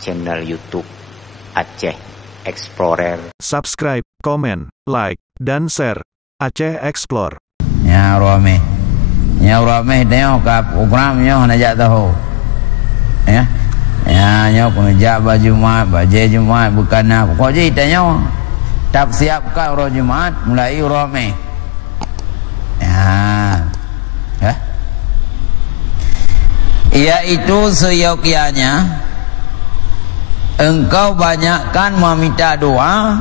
channel YouTube Aceh Explorer. Subscribe, komen, like, dan share Aceh Explore. Ya Rame tengok ke programnya nak tahu. Ya. Ya nyo kunjak baju Jumat bukan apa. Kau je tanya. Tak siapkan orang Jumat mulai Rame. Ya. Iaitu seyogianya engkau banyakkan meminta doa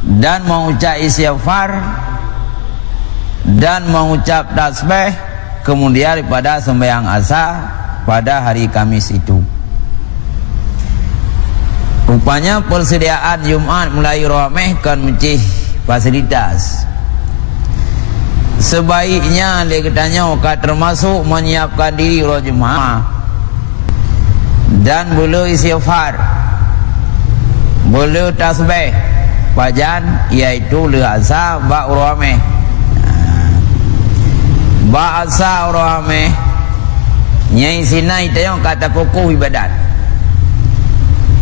dan mengucap istighfar dan mengucap tasbih kemudian daripada sembahyang asar pada hari Kamis itu. Rupanya persediaan Jumat mulai ramai kan mencih fasilitas. Sebaiknya dia katanya termasuk menyiapkan diri orang Jumat dan boleh istighfar, boleh tasbih pajan, iaitu lehasa ba ramai. Bahasa orang nyai sinai tayong kata pokok ibadat.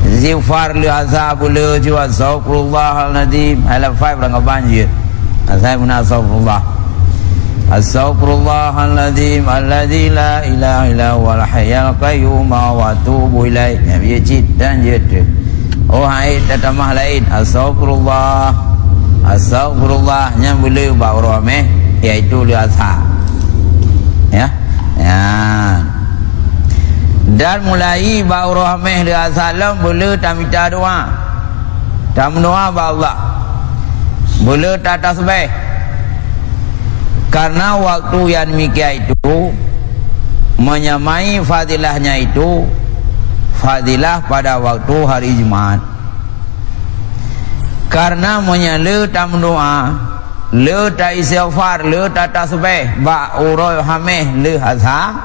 Istighfar li azabul jiwa astagfirullahaladzim ala 5 orang banjir. Saya guna astagfirullahaladzim alladzi la ilaha illa huwal hayyul qayyum wa atubu ilaih. Ya biya cit dan jete. Oh hai tatamah lain astagfirullah nya boleh ba orang iaitu li azab. Ya. Dan mulai bau rahmah dia salam boleh tak minta doa. Tak mendoa ba Allah. Boleh tak tasbih. Karena waktu yang demikian itu menyamai fadilahnya itu fadilah pada waktu hari Jumat. Karena menyala tak mendoa, le tak istighfar, le tak tasbih ba uroi hameh le hazha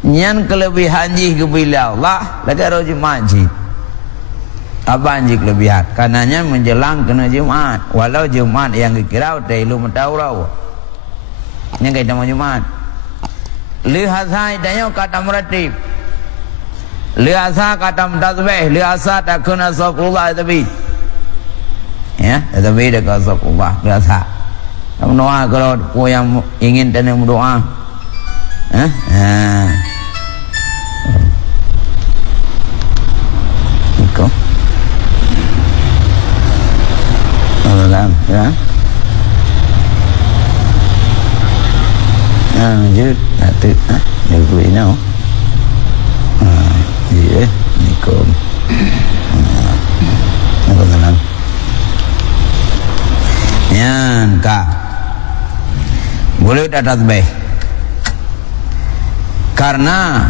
nyan kelebihan jih kebila Allah lagi roji majid apa anjik kelebihan karenanya menjelang kena Jumat walau Jumat yang dikira udah ilu mentaurau yang kita mau Jumat le hazha itanya kata meratib le hazha kata tasbih le hazha tak kena astagfirullah tapi ya, tapi dia kata Allah biasa. Doa kalau kau yang ingin tanya berdoa, Iko, dalam, ya, lanjut, nanti, dia boleh tahu, iya, Iko, apa dalam? Yan ka boleh tak tasbih karena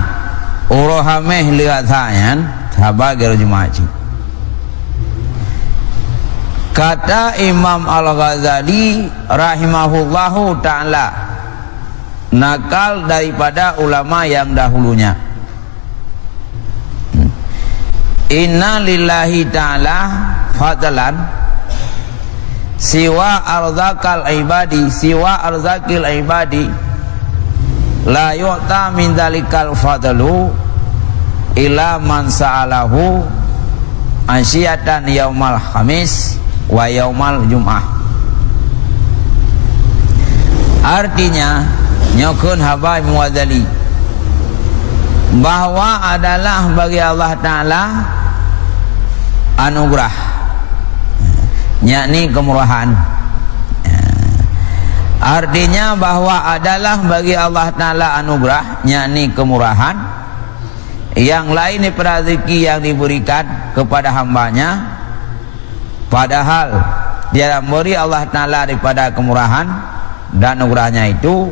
urohameh lihat sayan sebagai Jumat. Kata Imam Al-Ghazali rahimahullahu ta'ala nakal daripada ulama yang dahulunya, inna lillahi ta'ala fadlan siwa arzakal ibadi la yu'ta min dalikal fadlu ila man sa'alahu ansyatan yaumal khamis wa yaumal jum'ah. Artinya nyokun habai muadzali bahwa adalah bagi Allah Ta'ala anugerah yakni kemurahan. Artinya bahwa adalah bagi Allah Ta'ala anugerah yakni kemurahan yang lain daripada rezeki yang diberikan kepada hambanya, padahal dia memberi Allah Ta'ala daripada kemurahan dan anugerahnya itu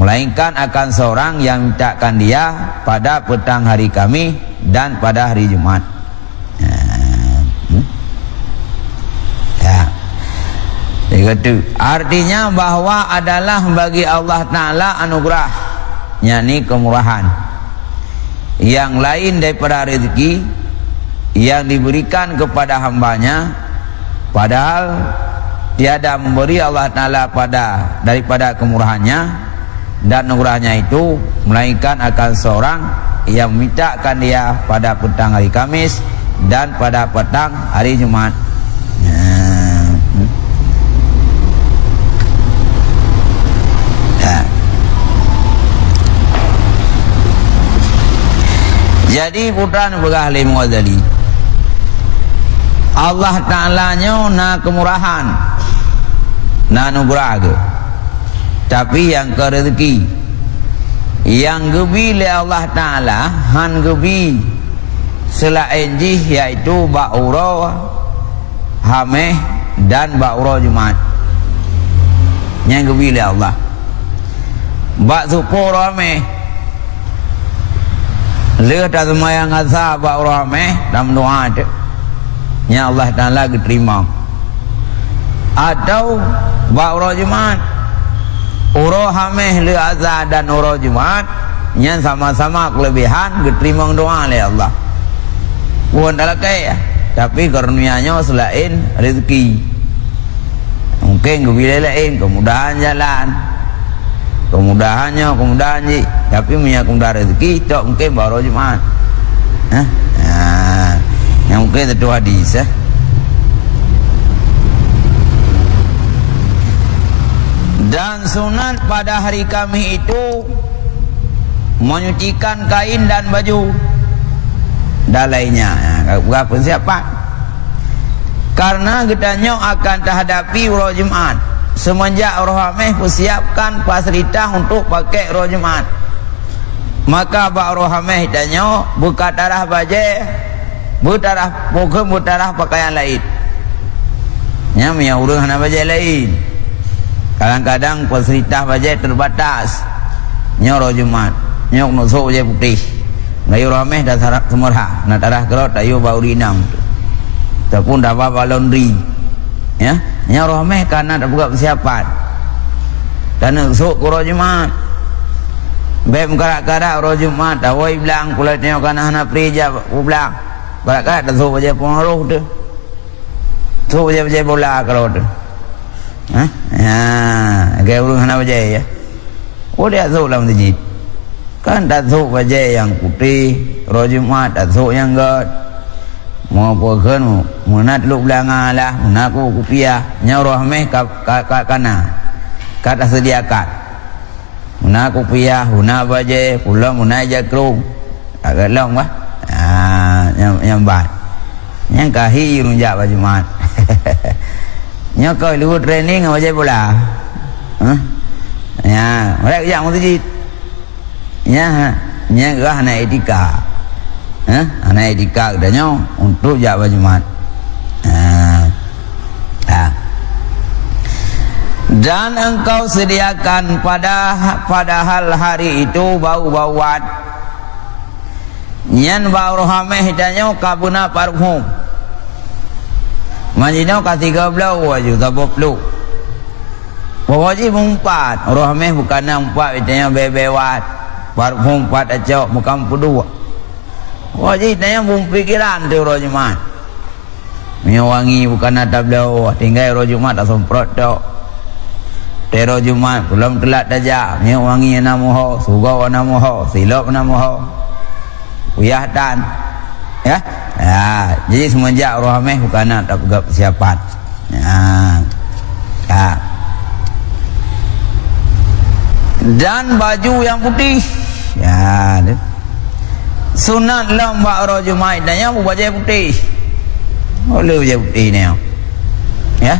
melainkan akan seorang yang mintakan dia pada petang hari Kamis dan pada hari Jumat. Artinya bahwa adalah bagi Allah Ta'ala anugerah yakni kemurahan yang lain daripada rezeki yang diberikan kepada hambanya, padahal tiada memberi Allah Ta'ala daripada kemurahannya dan anugerahnya itu melainkan akan seorang yang mintakan dia pada petang hari Kamis dan pada petang hari Jumat. Jadi putra Begah Halim Ghazali, Allah Ta'ala nya na kemurahan, na nugrah ke. Tapi yang ke rezeki, yang gebi le Allah Ta'ala han gebi selain jih, yaitu ba'uro hameh dan ba'uro Jumat. Yang gebi le Allah bak supur hameh lihat tak semayang asar ba'uro hameh dalam doa tu nya Allah Ta'ala diterima. Atau ba'uro Jumat, uro hameh le azhar dan uro Jumat nya sama-sama kelebihan diterima doa oleh Allah. Bukan dalam kaya, tapi karunia-Nya selain rezeki. Mungkin kebilang lain, kemudahan jalan, kemudahannya, kemudahan je. Tapi punya kemudahan rezeki, tak mungkin baru Jumat. Yang mungkin itu hadis. Dan sunat pada hari Kamis itu menyucikan kain dan baju dan lainnya. Berapa siapa? Karena kita akan terhadapi roh Jumat. Semenjak roh Hameh persiapkan fasilitas untuk pakai roh Jumat. Maka bak roh Hameh tanya buka darah baju, butarah pokok, butarah pakaian lain. Nya punya urang hana baju lain. Kadang-kadang fasilitas baju terbatas. Nya roh Jumat, nya nusuk je putih. Ngayu rameh dah sarak semurha, nak darah kerot ayu bau rinam tu. Ataupun dah bawa laundry. Ya, nya rameh karena dah buka persiapan. Dan nusuk ku roh Jumat. Bem karak-karak roh Jumat, dah woi bilang pula tengok kana hana prija bilang. Karak-karak dah sup je pengaruh tu. Sup je bola kalau tu. Ya, gaya urang hana baje ya. Oh dia sup dalam masjid. Kan datuk wajah yang putih, roh Jumat datuk yang gad. Mau pokon munat lu belanga lah, munaku kupiah, nya roh meh kana. Kata sediakan. Munaku kupiah, guna wajah, pulang munai jakrung. Agak long bah. Yang bat. Yang kahi runjak baju Jumat. Nya kau lu training wajah bola. Ya, mereka yang masjid. Nya gah anak etika. Anak etika katanya untuk jabat Jumat. Dan engkau sediakan padahal hari itu bau-bauan. Nyan bau rohameh tanya kabuna parfum. Majinau ka 30 waju taboplu. Pokoknya mumpat, rohameh bukan nampak tanya bebewat. Parfum 4 acok bukan 2. Wajib tanya bung pikiran tu roh Jumat. Minyak wangi bukan ada beliau, tinggal roh Jumat tak semprot tok. Roh Jumat belum telat saja. Minyak wangi namuho, sugau namuho, silap namuho. Uyah dan ya. Jadi semenjak roh Hameh bukan ada persiapan. Dan baju yang putih. Ya, sunat lambak roh Jumat dan baju putih. Oleh baju putih ni. Ya.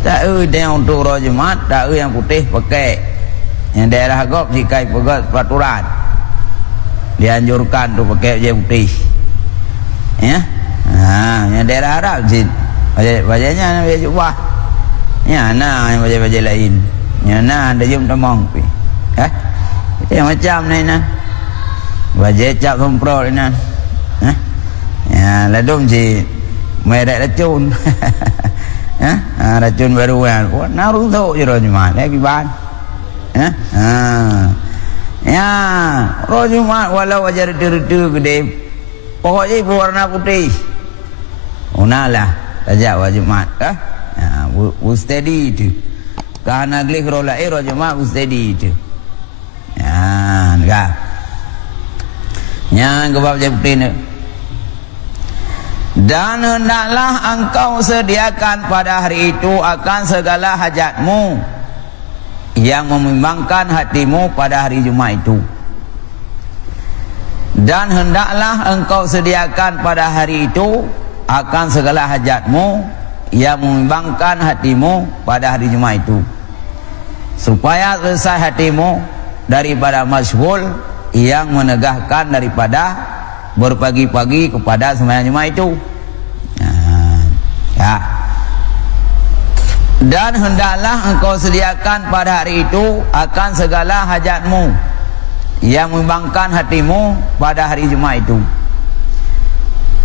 Tak ada untuk roh Jumat, tak ada yang putih pakai. Yang daerah Gop jika pegat peraturan. Dianjurkan tu pakai baju putih. Ya. Yang daerah Arab jin. Bajunya baju jubah. Ya, yang baju lain. Ya, ada jum temong pi. Yang macam ni nan. Wajah cap semprot ni nan. Ya, ladum je merek racun. Racun baru kan. Naruh tu je roh Jumat lagi ban. Ya, roh Jumat walau wajah redu-redu gede. Pokoknya berwarna putih. Unalah tajak roh Jumat. Steady tu. Karena glik roh lahir roh Jumat steady tu. Ya, enggak. Yang kebab jepti ni. Dan hendaklah engkau sediakan pada hari itu akan segala hajatmu yang membimbangkan hatimu pada hari Jumat itu. Dan hendaklah engkau sediakan pada hari itu akan segala hajatmu yang membimbangkan hatimu pada hari Jumat itu, supaya selesai hatimu daripada masyghul yang menegahkan daripada berpagi-pagi kepada sembahyang Jumat itu. Ya. Dan hendaklah engkau sediakan pada hari itu akan segala hajatmu yang membimbangkan hatimu pada hari Jumat itu.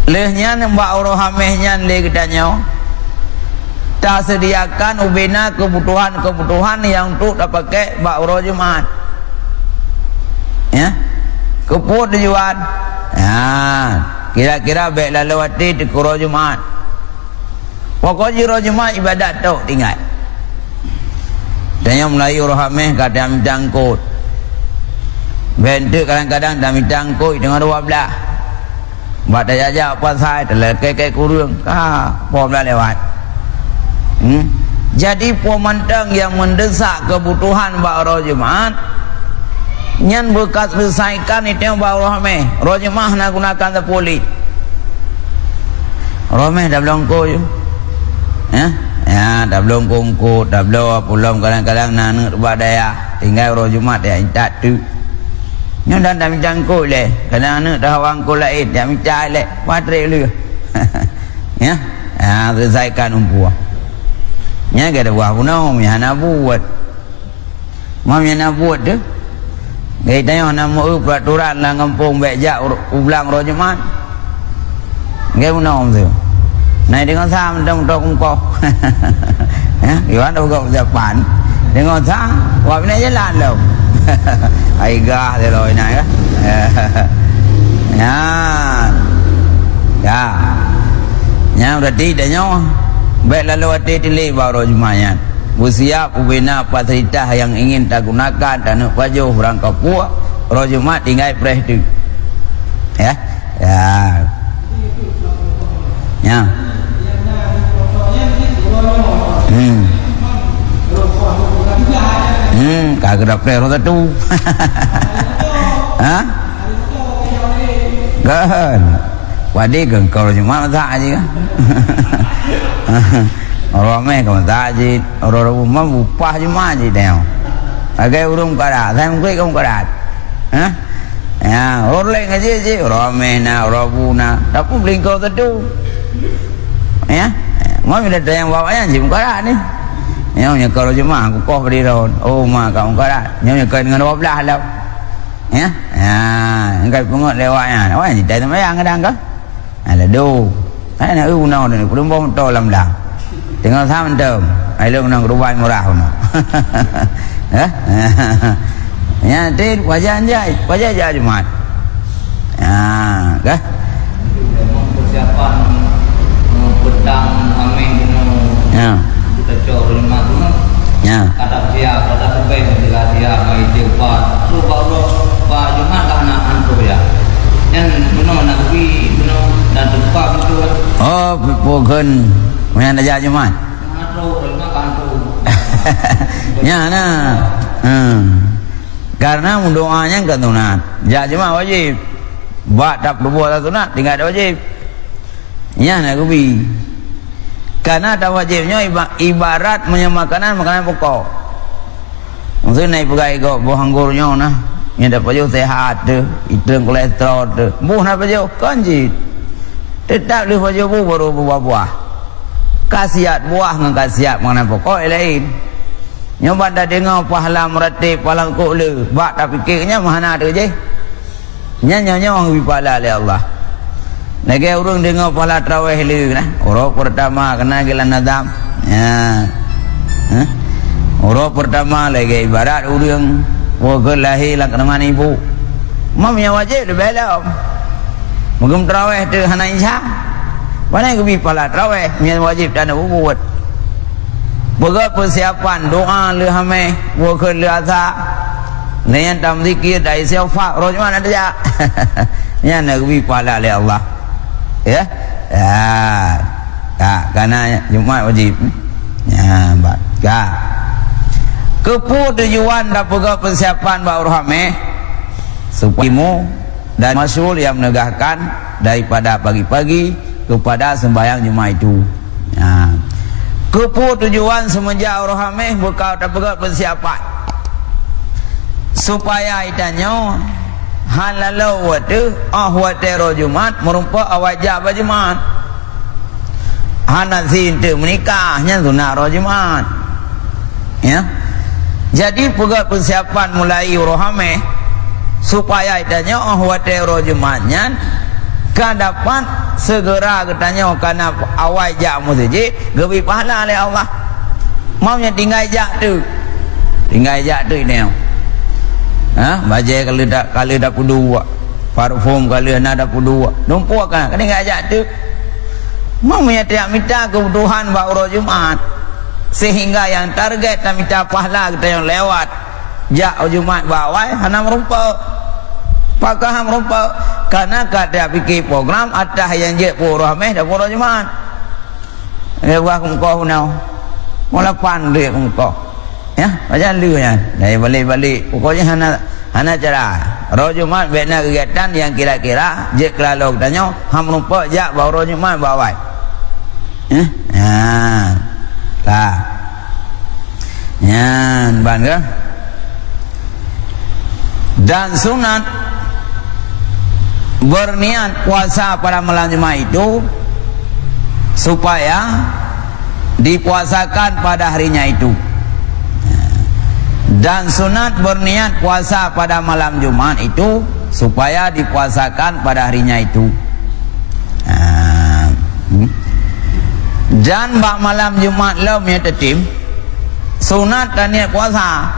Lehnya nembak rohamehnya le katanya, tak sediakan ubina kebutuhan-kebutuhan yang untuk tak pakai bak uro Jumat. Ya, keput dijual. Ya, kira-kira baik lalu hati di kuro Jumat. Pokoknya uro Jumat ibadat tu tinggal. Dan yang Melayu rohameh kata jangkut. Bentuk kadang-kadang dah mitangkut dengan 12. Buat dah jajak apa saya telah kek kurung. Pom dah lewat. Jadi pemandang yang mendesak kebutuhan bak uro Jumat, nyan bekas selesaikan itu yang bak rohameh. Uro Jumat nak gunakan tepuli. Rohameh dah belongko je. Ya, dah belum kongkut, dah belum kadang-kadang nak buat daya. Tinggal uro Jumat dia tak tu. Nyo dah mencangkut le. Kadang-kadang dah awang ko lain, dia mencai le. Patre lu. Ya. Ah, selesaikan umpua. Nya ada buah punau, nya nak buat. Mam nya nak buat tu. Gai tanya nak mau peraturan lah ngampung bejak ulang ro Jumat. Gai punau tu. Này dengan sam trong kau. Ya, gimana kau Japan. Dengan sam, wah ini jalan loh. Ai gah thế rồi này á. Ya. Ya. Nya berarti dah nyo. Baik lalu hati tili baru Jumat. Bersiap ubina fasilitas yang ingin tak gunakan dan nak baju orang Papua. Ro Jumat tinggal preh tu. Ya. Ya. Ya. Kagak preh ro tu. Ha? Kan. Wadi gengkol Jumat tak aja kan. Orang meh kau tak aja. Orang rumah upah Jumat aja tengok. Agai urung karat, saya mungkin kau karat. Ha? Ya, orang lain aja je. Orang meh na, orang buna. Tapi belingkau tu. Ya, mau bila tayang bawa yang je karat ni. Yang kalau Jumat aku kau beri ron. Oh mak kau karat. Yang kau dengan 12 lah. Ya, engkau pengot lewatnya. Awak ni tak sembahyang kadang ke? Ada do. Saya nak unang ni, belum bom tol lamlang. Tengok sama tem. Ai lu nang rubai murah no. Eh? Ya, tin wajah je Jumat. Ke? Persiapan petang amin Ya. kita cor lima tu. Ya. Kata siap, kata sampai ketika siap mai cepat. Tu baru Pak Jumat lah nak antu ya. Yang benar nak pergi benar dan tempat itu. Oh, pokon. Mana nak jadi Jumat? Antu, rumah antu. Ya nah. Karena doanya kan sunat. Jadi Jumat wajib. Buat tak berbuat sunat tinggal ada wajib. Ya nak kubi. Karena tak wajibnya ibarat menyamakan makanan pokok. Maksudnya naik pegai kau buhanggurnya nah. Yang dapat jauh sehat tu, itu kolesterol tu. Buh nak jauh kanji. Tetap lu jauh buh baru buah-buah. Khasiat buah dengan khasiat makanan pokok lain. Nyoba dah dengar pahala meratib, pahala kule. Bak tak fikirnya mana tu je. Nyanyi orang pahala oleh Allah. Lagi orang dengar pahala tarawih lu nah. Orang pertama kena gelan nadam. Ya. Orang pertama lagi ibarat orang wakil lahir lah kena ibu. Mam yang wajib dia belum. Mungkin tarawih tu hana insya. Mana yang lebih pala tarawih yang wajib dan buat. Begat persiapan doa le hameh wakil le azhar. Layan tam zikir dari siapa roh mana ada. Nya negeri pahala oleh Allah. Ya. Karena Jumat wajib. Ya, baik. Kepu tujuan dapat persiapan baur hame supaya dan masul yang menegakkan daripada pagi-pagi kepada sembahyang Jumat itu. Ya. Kepu tujuan semenjak rohame buka dapat persiapan supaya itanyo halalau watu ahwatero Jumat merupa awajah Jumat. Hanasin tu menikahnya sunat Jumat. Ya. Jadi pegat persiapan mulai rohame supaya itanya ahwatero Jumatnya kan dapat segera katanya karena awal jak musjid gebi pahala oleh Allah. Maunya tinggal jak tu ini. Baju kalau dah pudua, parfum kalau ada pudua, numpuk kan tinggal jak tu. Maunya tiap minta kebutuhan baru Jumat. Sehingga yang target dan minta pahala kita yang lewat jak Jumat bawai hana merupa pakah merupa karena kada fikir program atah yang je purahmeh dah purah Jumat dia buat kau now mula pandai kau ya macam lunya dari balik pokoknya hana cara roh Jumat bena kegiatan yang kira-kira je kalau tanya ham merupa jak baru Jumat bawai Yan bangga. Dan sunat berniat puasa pada malam Jumat itu supaya dipuasakan pada harinya itu. Dan sunat berniat puasa pada malam Jumat itu supaya dipuasakan pada harinya itu. Dan bak malam Jumat lam ya tetim sunat dan niat puasa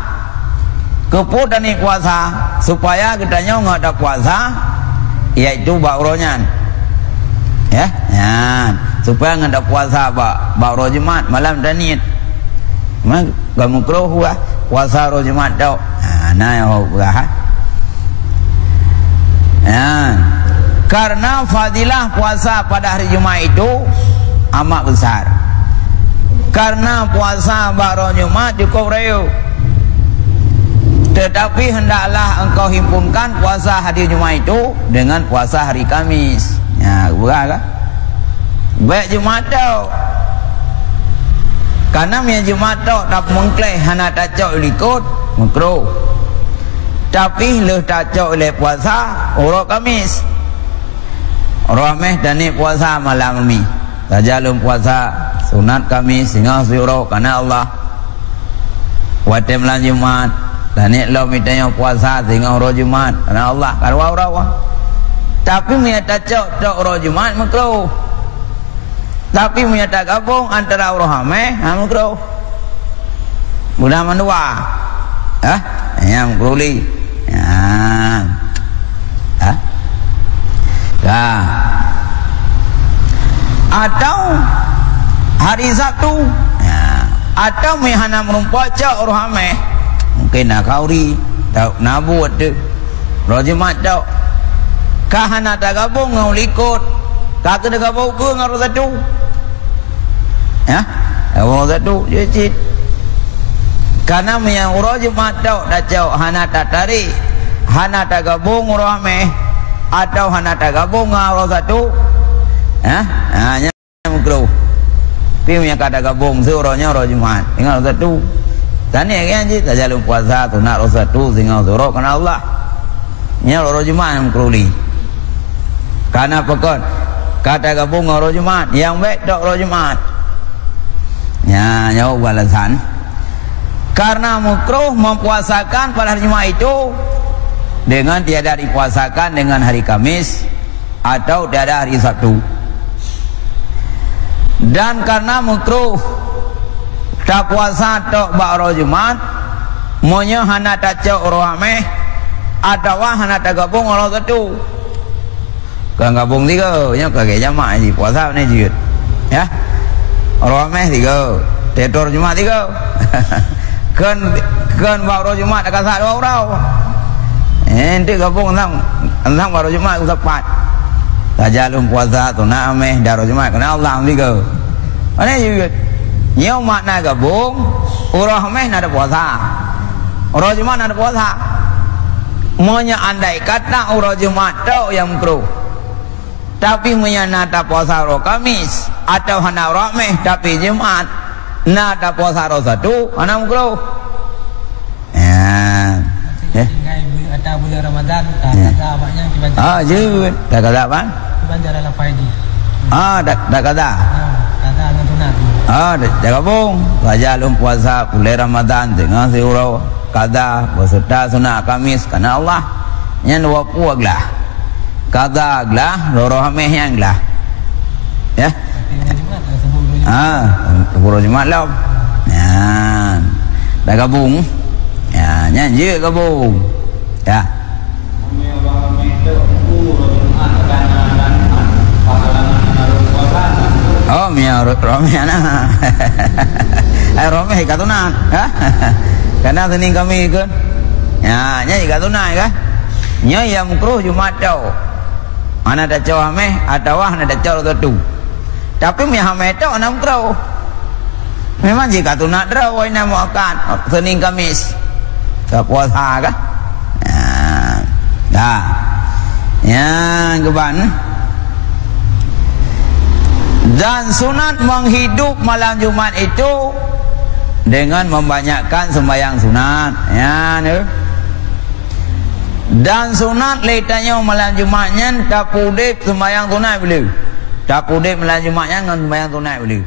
keput dan niat puasa supaya kitanya enggak ada puasa yaitu bakronyan ya supaya enggak ada puasa bak roh Jumat malam dan niat memang kamu keruh puasa roh Jumat tau karena fadilah puasa pada hari Jumat itu amat besar. Karena puasa baru Jumat cukup rayu. Tetapi hendaklah engkau himpunkan puasa hari Jumat itu dengan puasa hari Kamis. Ya, bukan? Baik Jumat tau. Karena punya Jumat tau tak mengkleh hana tak cok likut makruh. Tapi leh tak cok oleh puasa orang Kamis. Orang meh dan ni puasa malam ni. Tajalum puasa sunat kami singa syuro karena Allah watem lan Jumat dan ni lo mitanya puasa singa roh Jumat karena Allah karwa rawa tapi menyata cok roh Jumat makruh tapi menyata gabung antara roh hame makruh mudah mandua yang makruh li atau hari Sabtu atau mihana merumpah cak rohame mungkin nak kauri tak nabuat tu roh Jumat tau kahana tak gabung ngau likut kak kena gabung ke ngau roh satu roh satu je karena yang roh Jumat tau dah cak hana tak tarik hana tak gabung rohame atau hana tak gabung ngau roh satu nya makruh. Tapi yang kada gabung surohnya roh Jumat. Tinggal satu. Tani kan ji tak jalan puasa tu nak roh satu tinggal suroh karena Allah. Nya roh Jumat makruh li. Karena pekon kada gabung roh Jumat yang baik tok roh Jumat. Nya nyawa balasan. Karena makruh mempuasakan pada hari Jumat itu dengan tiada dipuasakan dengan hari Kamis atau tiada hari Sabtu. Dan karena makruh tak puasa tok bak roh Jumat monya hana tak cok roh ameh atau hana tak gabung roh satu kan gabung tiga nya kagak jamak ji puasa ni jut ya roh ameh tiga tetor Jumat tiga kan bak roh Jumat dekat satu orang ente gabung nang Entang baru Jumat aku tepat. Tajalum puasa tunat ameh daro Jumat kena Allah ambil ke. Mana juga? Nyau makna gabung, urah ameh nada puasa. Urah Jumat nada puasa. Monya andai kata urah Jumat tau yang makruh. Tapi monya nada puasa roh Kamis atau hana rameh tapi Jumat nada puasa roh satu hana makruh. Ya. Ada bulan Ramadan, kata abangnya dibaca. Ah, jut. Dah kata apa? Dibaca dalam faidi. Dah kata. Kata dengan sunat. Dah gabung. Tajalum puasa bulan Ramadan dengan seurau kata beserta sunat Kamis karena Allah. Yang dua puaglah. Kata glah, roh hameh yang glah. Ya. Sebelum Jumat lah. Dah gabung. Ya, nyanyi gabung. Ya. Oh, mia Romi ana. Romi katunan, ha? Karena sening kami kan. Ya, nyanyi katunan kan. Nya yang makruh Jumat tau. Ana dak cau ameh atau ana dak cau tu. Tapi mia ameh tau ana makruh. Memang jika katunan draw ina makan sening Kamis. Tak puasa kah? Dah. Yang keban. Dan sunat menghidup malam Jumat itu dengan membanyakkan sembahyang sunat. Ya, ne. Dan sunat letaknya malam Jumatnya tak pudip sembahyang tunai beliau. Tak pudip malam Jumatnya dengan sembahyang tunai beliau.